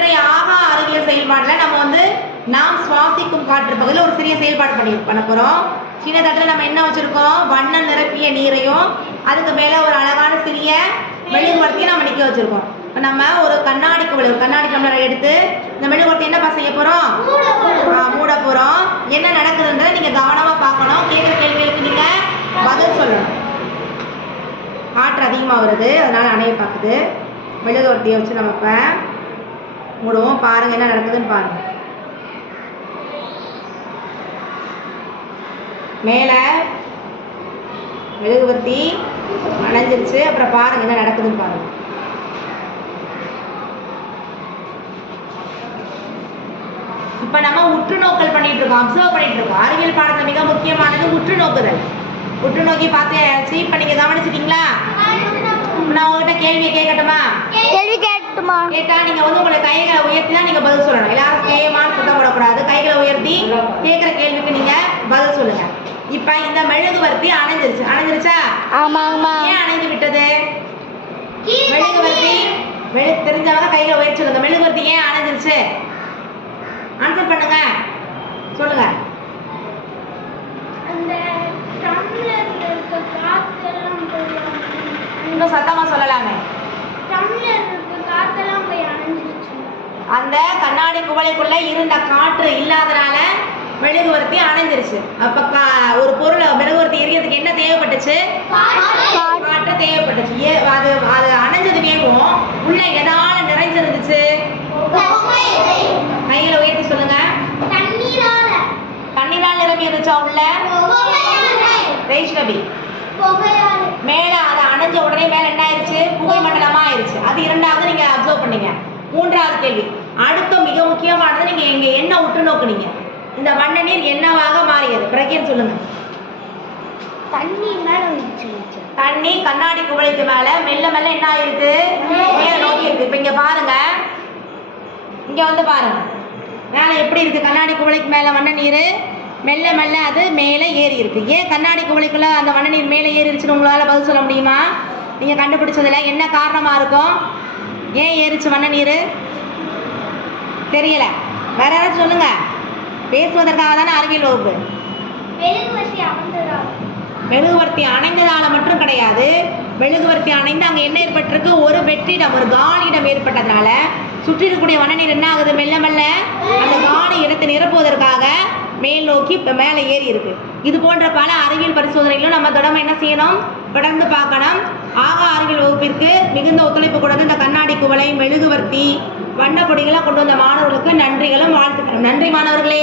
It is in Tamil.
இன்றைய ஆகா அறிவியல் செயல்பாட்டில் நம்ம வந்து நாம் சுவாசிக்கும் காற்று பகுதியில் ஒரு சிறிய செயல்பாடு பண்ணி பண்ண போகிறோம் சின்ன தட்டில் நம்ம என்ன வச்சுருக்கோம்? வண்ணம் நிரப்பிய நீரையும் அதுக்கு மேலே ஒரு அழகான சிறிய மெழுகுவர்த்தியும் நம்ம நிற்க வச்சுருக்கோம். இப்போ நம்ம ஒரு கண்ணாடி குவளை ஒரு கண்ணாடி டம்ளரை எடுத்து இந்த மெழுகுவர்த்தி என்னப்பா செய்ய போகிறோம் மூட போகிறோம் என்ன நடக்குதுன்றதை நீங்கள் கவனமாக பார்க்கணும். கேட்குற கேள்விகளுக்கு நீங்கள் பதில் சொல்லணும். காற்று அதிகமாக வருது. அதனால் அணைய பார்க்குது. மெழுகுவர்த்தியை வச்சு நம்ம இப்போ மூடுவோம் பாருங்கள் என்ன நடக்குதுன்னு பாருங்கள் மேலே மெழுகுவர்த்தி அணைஞ்சிருச்சு அப்புறம் பாருங்கள் என்ன நடக்குதுன்னு பாருங்கள் இப்போ நம்ம உற்று நோக்கல் பண்ணிட்டு இருக்கோம் அப்சர்வ் பண்ணிட்டு இருக்கோம். அறிவியல் பாடத்துல மிக முக்கியமானது உற்று நோக்குதல் உற்று நோக்கி பார்த்து இப்போ நீங்க கவனிச்சிட்டீங்களா நான் உங்ககிட்ட கேள்வியை கேட்கட்டுமா? கேள்வி கேட்டுமா கேட்டா நீங்க வந்து உங்களை கைகளை உயர்த்தி தான் நீங்க பதில் சொல்லணும். எல்லாரும் கேமான்னு சத்தம் போடக்கூடாது. கைகளை உயர்த்தி கேட்குற கேள்விக்கு நீங்க பதில் சொல்லுங்க. இப்போ இந்த மெழுகுவர்த்தி அணைஞ்சிருச்சு. அணைஞ்சிருச்சா? ஆமாங்கம்மா ஏன் அணைந்து விட்டது? மெழுகுவர்த்தி மெழு தெரிஞ்சவங்க கைகளை உயர்த்தி சொல்லுங்க. மெழுகுவர்த்தி ஏன் அணைஞ்சிருச்சு? ஆன்சர் பண்ணுங்க. சொல்லுங்க. இன்னும் சத்தமா சொல்லலாமே டம்ளர்ல இருக்க காத்தெல்லாம் போய் அணைஞ்சிருச்சு அந்த கண்ணாடி குவளைக்குள்ள இருந்த காற்று இல்லாதனால மெழுகுவர்த்தி அணைஞ்சிருச்சு. அப்ப கா- ஒரு பொருளை மெழுகுவர்த்தி எரியறதுக்கு என்ன தேவைப்பட்டுச்சு? காற்று. தேவைப்பட்டுச்சு. ஏ அது அது அணைஞ்சது வேகும். உள்ள எதால நிறைஞ்சிருந்துச்சு? கைகளை உயர்த்தி சொல்லுங்க. தண்ணீரால. நிரம்பி இருந்துச்சா உள்ள? வைஷ்ணவி. மேல அது அணைஞ்ச உடனே மேல என்ன ஆயிருச்சு? புகை மண்டலமா ஆயிருச்சு. அது இரண்டாவது மூன்றாவது கேள்வி. அடுத்த மிக முக்கியமானது நீங்க எங்க என்ன உற்று நோக்குனீங்க. இந்த வண்ண நீர் என்னவாக மாறியது? பிரகேன் சொல்லுங்க. தண்ணி மேல வந்துச்சு தண்ணி கண்ணாடி குவளைக்கு மேல. மெல்ல மெல்ல என்ன ஆயிருக்கு? மேல நோக்கி இருக்கு. இப்ப இங்க பாருங்க. இங்க வந்து பாருங்க. மேல எப்படி இருக்கு? கண்ணாடி குவளைக்கு மேல வண்ண நீர். மெல்ல மெல்ல அது மேலே ஏறி இருக்கு. ஏன் கண்ணாடி குவளைக்குள்ள அந்த வண்ண நீர் மேலே ஏறிடுச்சுன்னு உங்களால பதில் சொல்ல முடியுமா? நீங்க கண்டுபிடிச்சதுல என்ன காரணமா இருக்கும்? ஏன் ஏறிச்சு வண்ண நீர்? தெரியல. வேற யாராச்சும் சொல்லுங்க. பேசுவதற்காக தானே அறிவியல் வகுப்பு. மெழுகுவர்த்தி அணைந்ததால மட்டும் கிடையாது. மெழுகுவர்த்தி அணைந்து அங்கே என்ன ஏற்பட்டிருக்கு? ஒரு வெற்றிடம் ஒரு காலியிடம் ஏற்பட்டதுனால சுற்றி இருக்கக்கூடிய வனநீர் என்ன ஆகுது? மெல்ல மெல்ல அந்த காலி இடத்தை நிரப்புவதற்காக மேல் நோக்கி இப்போ மேலே ஏறி இருக்கு. இது போன்ற பல அறிவியல் பரிசோதனைகளும் நம்ம தொடர்ந்து என்ன செய்யணும்? தொடர்ந்து பார்க்கணும். ஆகா அறிவியல் வகுப்பிற்கு மிகுந்த ஒத்துழைப்பு கொடுத்து இந்த கண்ணாடி குவளை மெழுகுவர்த்தி வண்ணப்பொடிகளை கொண்டு வந்த மாணவர்களுக்கு நன்றிகளும் வாழ்த்துக்கிறோம் நன்றி மாணவர்களே.